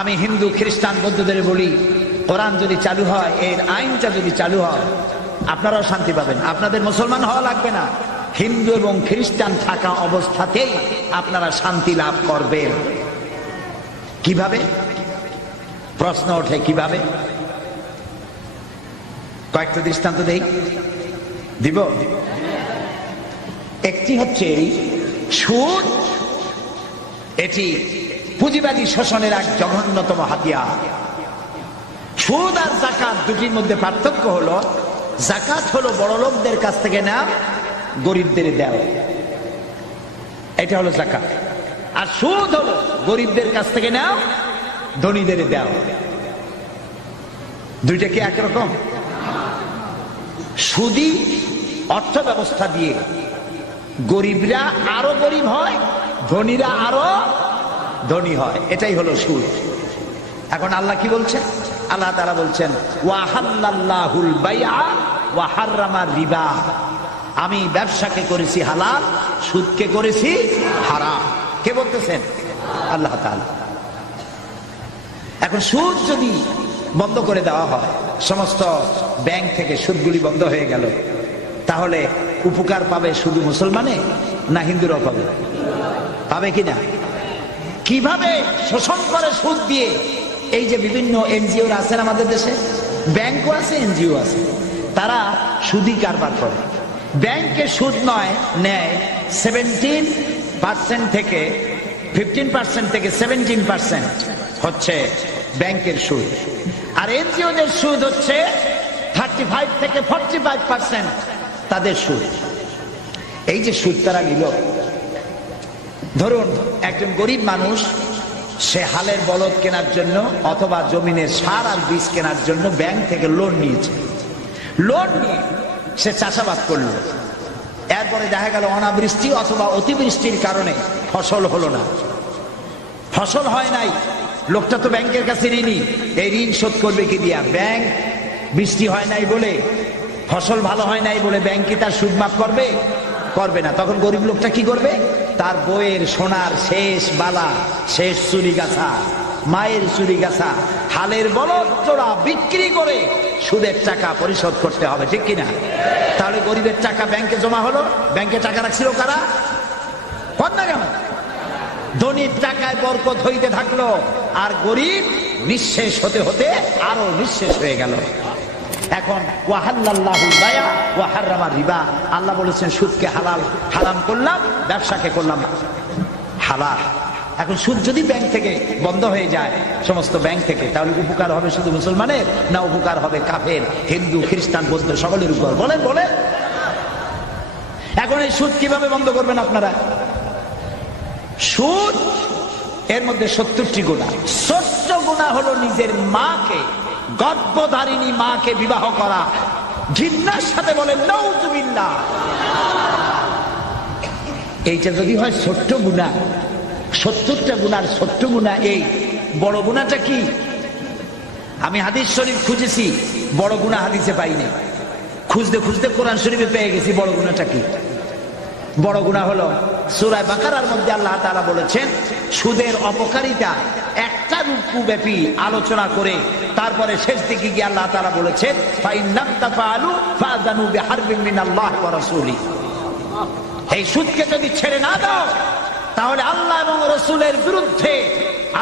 আমি হিন্দু খ্রিস্টান বৌদ্ধদের বলি, কোরআন যদি চালু হয়, এর আইনটা যদি চালু হয়, আপনারাও শান্তি পাবেন। আপনাদের মুসলমান হওয়া লাগবে না, হিন্দু এবং খ্রিস্টান থাকা অবস্থাতেই আপনারা শান্তি লাভ করবেন। কিভাবে? প্রশ্ন ওঠে কিভাবে? কয়েকটা দৃষ্টান্ত দেই, দিব। একটি হচ্ছে সুদ, এটি পুঁজিবাদী শোষণের এক জঘন্যতম হাতিয়ার। সুদ আর যাকাত দুটির মধ্যে পার্থক্য হলো, যাকাত হলো বড় লোকদের কাছ থেকে নেওয়া, গরিবদের দেওয়া, এটা হলো যাকাত। আর সুদ হলো গরিবদের কাছ থেকে নেওয়া, ধনীদের দেওয়া। দুইটা কি একরকম? সুদী অর্থ ব্যবস্থা দিয়ে গরিবরা আরো গরিব হয়, ধনীরা আরো ধনী হয়, এটাই হলো সুদ। এখন আল্লাহ কি বলছেন? আল্লাহ তাআলা বলছেন ওয়াহাল্লাল্লাহুল বাইআ ওয়া হাররামার রিবা। আমি ব্যবসাকে করেছি হালাল, সুদকে করেছি হারাম। কে বলতেছেন? আল্লাহ তাআলা। এখন সুদ যদি বন্ধ করে দেওয়া হয়, সমস্ত ব্যাংক থেকে সুদগুলি বন্ধ হয়ে গেল, তাহলে উপকার পাবে শুধু মুসলমানে না হিন্দুরাও পাবে? পাবে কিনা? কিভাবে শোষণ করে সুদ দিয়ে? এই যে বিভিন্ন এনজিও আছেন আমাদের দেশে, ব্যাংকও আছে, এনজিও আছে, তারা সুদি কারবার করে। ব্যাংকে সুদ নয় নেয় 17% থেকে 15% থেকে 17% হচ্ছে ব্যাংকের সুদ, আর এনজিওদের সুদ হচ্ছে 35 থেকে 45% তাদের সুদ। এই যে সুদ তারা নিল, ধরুন একজন গরিব মানুষ, সে হালের বলদ কেনার জন্য অথবা জমিনের সার আর বীজ কেনার জন্য ব্যাংক থেকে লোন নিয়েছে। লোন নিয়ে সে চাষাবাদ করলো, এরপরে দেখা গেল অনাবৃষ্টি অথবা অতিবৃষ্টির কারণে ফসল হলো না, ফসল হয় নাই। লোকটা তো ব্যাংকের কাছে ঋণী, এই ঋণ শোধ করবে কি দিয়া? ব্যাংক বৃষ্টি হয় নাই বলে, ফসল ভালো হয় নাই বলে ব্যাংক কি তার সুদ মাফ করবে? করবে না। তখন গরিব লোকটা কি করবে? তার বইয়ের সোনার শেষ বালা, শেষ চুরি গাছা, মায়ের চুরি গাছা, হালের বলদ জোড়া বিক্রি করে সুদের টাকা পরিশোধ করতে হবে, ঠিক কিনা? তাহলে গরিবের টাকা ব্যাংকে জমা হলো, ব্যাংকে টাকা রাখছিল কারা? কর না কেন? ধনীর টাকায় বরকত হইতে থাকলো, আর গরিব নিঃশেষ হতে হতে আরো নিঃশেষ হয়ে গেল। এখন ওয়াহাল্লাল্লাহুল বাইআ ওয়া হাররামার রিবা, আল্লাহ বলেছেন সুদকে হালাল, হারাম করলাম, ব্যবসাকে করলাম হালাল। এখন সুদ যদি ব্যাংক থেকে বন্ধ হয়ে যায়, সমস্ত ব্যাংক থেকে, তাহলে উপকার হবে শুধু মুসলমানের না উপকার হবে কাফের, হিন্দু, খ্রিস্টান, বৌদ্ধ সকলের উপর? বলেন বলেন। এখন এই সুদ কিভাবে বন্ধ করবেন আপনারা? সুদ এর মধ্যে 70টি গুনাহ। 70 গুনাহ হলো নিজের মাকে, গর্ভধারিণী মাকে বিবাহ করা, ঘৃণার সাথে। বলেন নাউযুবিল্লাহ। এইটা যদি হয় ছোট্ট গুনাহ, 70টা গুনার ছোট্ট গুনাহ এই। বড় গুনাহটা কি? আমি হাদিস শরীফ খুঁজেছি, বড় গুনাহ হাদিসে পাইনি। খুঁজতে খুঁজতে কোরআন শরীফে পেয়ে গেছি বড় গুনাহটা কি। বড় গুনাহ হলো সূরা বাকারার মধ্যে আল্লাহ তাআলা বলেছেন, সুদের অপকারিতা একটা রুকু ব্যাপী আলোচনা করে তারপরে শেষ দিকে গিয়ে আল্লাহ তাআলা বলেছেন, ফাইন্নাম তাফআলু ফাযানু বিহারবিন মিনাল্লাহি ওয়া রাসূলিহি। এই সুদকে যদি ছেড়ে না দাও, তাহলে আল্লাহ এবং রাসূলের বিরুদ্ধে,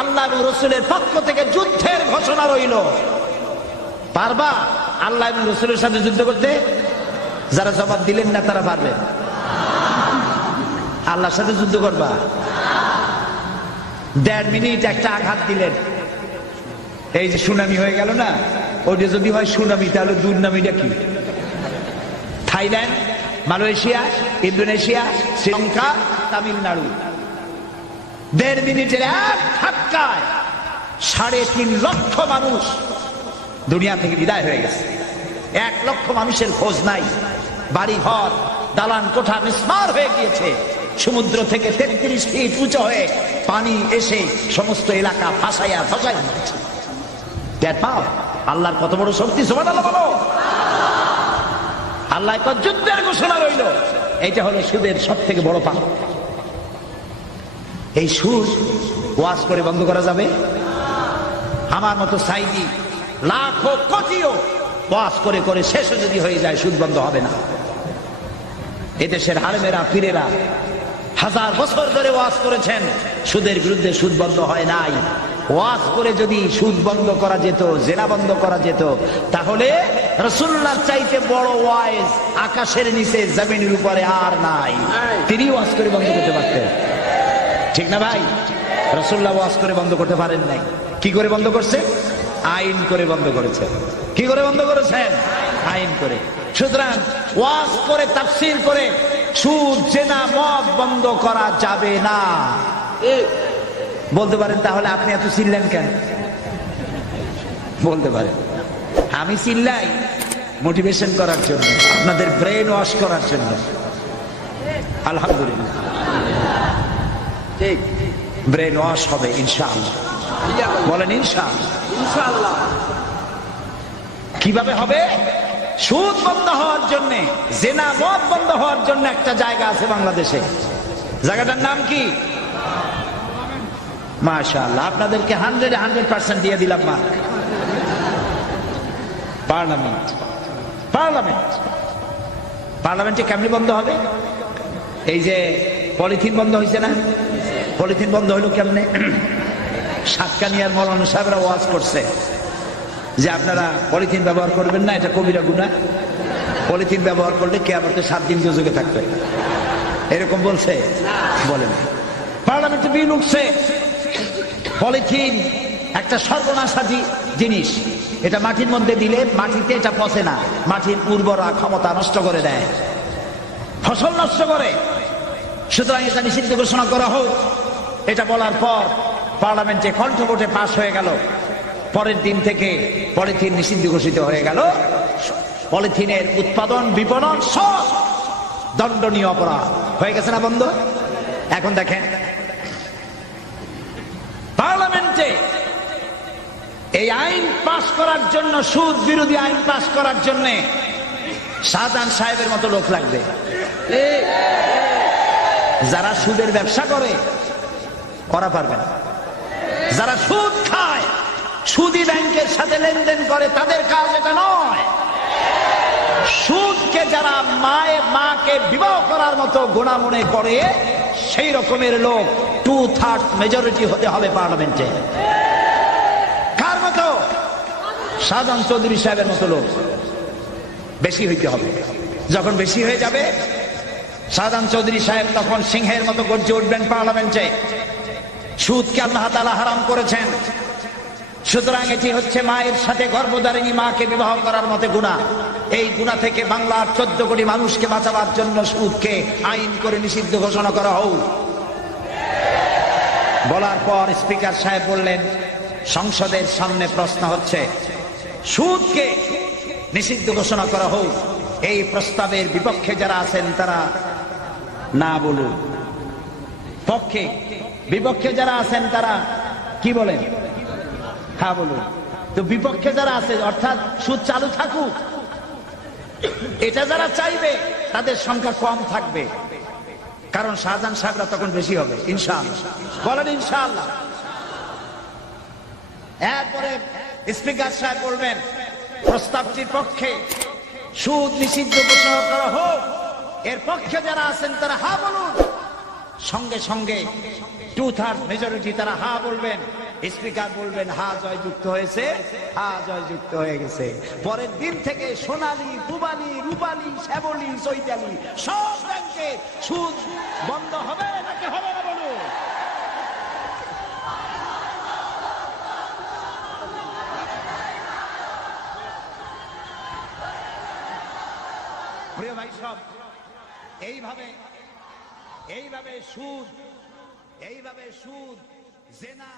আল্লাহ এবং রাসূলের পক্ষ থেকে যুদ্ধের ঘোষণা রইল। পারবা আল্লাহ এবং রাসূলের সাথে যুদ্ধ করতে? যারা জবাব দিলেন না তারা পারবে? আল্লাহর সাথে যুদ্ধ করবা? 1.5 মিনিট একটা আঘাত দিলেন, এই যে সুনামি হয়ে গেল না, ওইটা যদি হয় সুনামি, তাহলে দুর্নামিটা কি? Thailand, Malaysia, Indonesia, Sri Lanka, Tamil Nadu, 1.5 মিনিটের এক ধাক্কায় 3.5 লক্ষ মানুষ দুনিয়া থেকে বিদায় হয়ে গেছে। 1 লক্ষ মানুষের খোঁজ নাই। বাড়ি ঘর, দালান কোঠা মিসমার হয়ে গিয়েছে। সমুদ্র থেকে 33 ফিট উঁচু হয়ে পানি এসে সমস্ত এলাকা ভাসাইয়া ভাসাই দিচ্ছে। আল্লাহর কত বড় শক্তি! সুবহানাল্লাহ বলো। আল্লাহ কত যুদ্ধের ঘোষণা রইল। এইটা হলো সুদের সব থেকে বড় পাপ। এই সুদ ওয়াজ করে বন্ধ করা যাবে? আমার মতো সাইদি লাখো কোটিও ওয়াজ করে করে শেষও যদি হয়ে যায় সুদ বন্ধ হবে না। এদেশের হারেমেরা পীরেরা হাজার বছর ধরে ওয়াজ করেছেন, সুদের বিরুদ্ধে সুদ বন্ধ হয় নাই। ওয়াজ করে যদি সুদ বন্ধ করা যেত, জেনা বন্ধ করা যেত, তাহলে রাসূলুল্লাহর চাইতে বড় ওয়াইজ আকাশের নিচে জমিনের উপরে আর নাই। তিনি ওয়াজ করে বন্ধ করতে পারতেন, ঠিক না ভাই? রাসূলুল্লাহ ওয়াজ করে বন্ধ করতে পারেন নাই। কি করে বন্ধ করছে? আইন করে বন্ধ করেছে। কি করে বন্ধ করেছেন? আইন করে। সুতরাং ওয়াজ করে তাফসীর করে সুদ জেনা মদ বন্ধ করা যাবে না। বলতে পারেন তাহলে আপনি এত চিল্লেন কেন? বলতে পারেন আমি চিল্লাই মোটিভেশন করার জন্য, আপনাদের ব্রেন ওয়াশ করার জন্য। আলহামদুলিল্লাহ, ঠিক ব্রেন ওয়াশ হবে ইনশাআল্লাহ। বলেন ইনশাআল্লাহ। কিভাবে হবে? সুদ বন্ধ হওয়ার জন্য, জেনা মদ বন্ধ হওয়ার জন্য একটা জায়গা আছে বাংলাদেশে। জায়গাটার নাম কি? মাশাআল্লাহ, আপনাদেরকে 100% দিয়ে দিলাম মার্ক। পার্লামেন্ট। পার্লামেন্টে কেমনি বন্ধ হবে? এই যে পলিথিন বন্ধ হয়েছে না, পলিথিন বন্ধ হইলো কেমনে? সাতকানিয়ার মৌলানা সাহেবরা ওয়াজ করছে যে আপনারা পলিথিন ব্যবহার করবেন না, এটা কবিরা গুনাহ। পলিথিন ব্যবহার করলে কিয়ামতে 7 দিন দুজকে থাকবে, এরকম বলছে? বলেন। পার্লামেন্টে বিল উঠছে, পলিথিন একটা সর্বনাশী জিনিস। এটা মাটির মধ্যে দিলে মাটিতে এটা পচে না, মাটির উর্বরা ক্ষমতা নষ্ট করে দেয়, ফসল নষ্ট করে। সুতরাং এটা নিষিদ্ধ ঘোষণা করা হোক। এটা বলার পর পার্লামেন্টে কণ্ঠভোটে পাশ হয়ে গেল। পরের দিন থেকে পলিথিন নিষিদ্ধ ঘোষিত হয়ে গেল। পলিথিনের উৎপাদন বিপণন সব দণ্ডনীয় অপরাধ হয়ে গেছে না বন্ধ? এখন দেখেন পার্লামেন্টে এই আইন পাশ করার জন্য, সুদ বিরোধী আইন পাশ করার জন্য শাহজাহান সাহেবের মতো লোক লাগবে। যারা সুদের ব্যবসা করে ওরা পারবে না। যারা সুদ খায়, সুদী ব্যাংকের সাথে লেনদেন করে, তাদের কাজ এটা নয়। সুদকে যারা মাকে বিবাহ করার মতো গুনাহ মনে করে, সেই রকমের লোক 2/3 মেজরিটি হতে হবে পার্লামেন্টে। কার মতো? শাহজাহান চৌধুরী সাহেবের মতো লোক বেশি হইতে হবে। যখন বেশি হয়ে যাবে, শাহজাহান চৌধুরী সাহেব তখন সিংহের মতো গর্জে উঠবেন পার্লামেন্টে। সুদকে আল্লাহ তাআলা হারাম করেছেন, সুতরাং এটি হচ্ছে মায়ের সাথে গর্ভধারিণী মাকে বিবাহ করার মতো গুনাহ। এই গুনাহ থেকে বাংলার 14 কোটি মানুষকে বাঁচাবার জন্য সুদকে আইন করে নিষিদ্ধ ঘোষণা করা হোক। বলার পর স্পিকার সাহেব বললেন, সংসদের সামনে প্রশ্ন হচ্ছে, সুদকে নিষিদ্ধ ঘোষণা করা হোক। এই প্রস্তাবের বিপক্ষে যারা আছেন তারা না বলুন, পক্ষে বিপক্ষে যারা আছেন তারা কি বলেন? হ্যাঁ বলুন। তো বিপক্ষে যারা আছে, অর্থাৎ সুদ চালু থাকুক, এটা যারা চাইবে তাদের সংখ্যা কম থাকবে, কারণ শাহজাহান সাহেবরা তখন বেশি হবে ইনশাআল্লাহ। বলেন ইনশাআল্লাহ। এরপরে স্পিকার সাহেব বলবেন, প্রস্তাবটির পক্ষে সুদ নিষিদ্ধ ঘোষণা করা হোক। এর পক্ষে যারা আছেন তারা হা বলুন। সঙ্গে সঙ্গে 2/3 মেজরিটি তারা হা বলবেন। স্পিকার বলবেন, হা জয়যুক্ত হয়েছে, হা জয়যুক্ত হয়ে গেছে। পরের দিন থেকে সোনালী, পুবালী, রূপালী, শ্যামলী, চৈতালি সব ব্যাংকে সুদ বন্ধ হবে নাকি হবে না বলুন? প্রিয় ভাই সব, এইভাবে সুদ, জেনা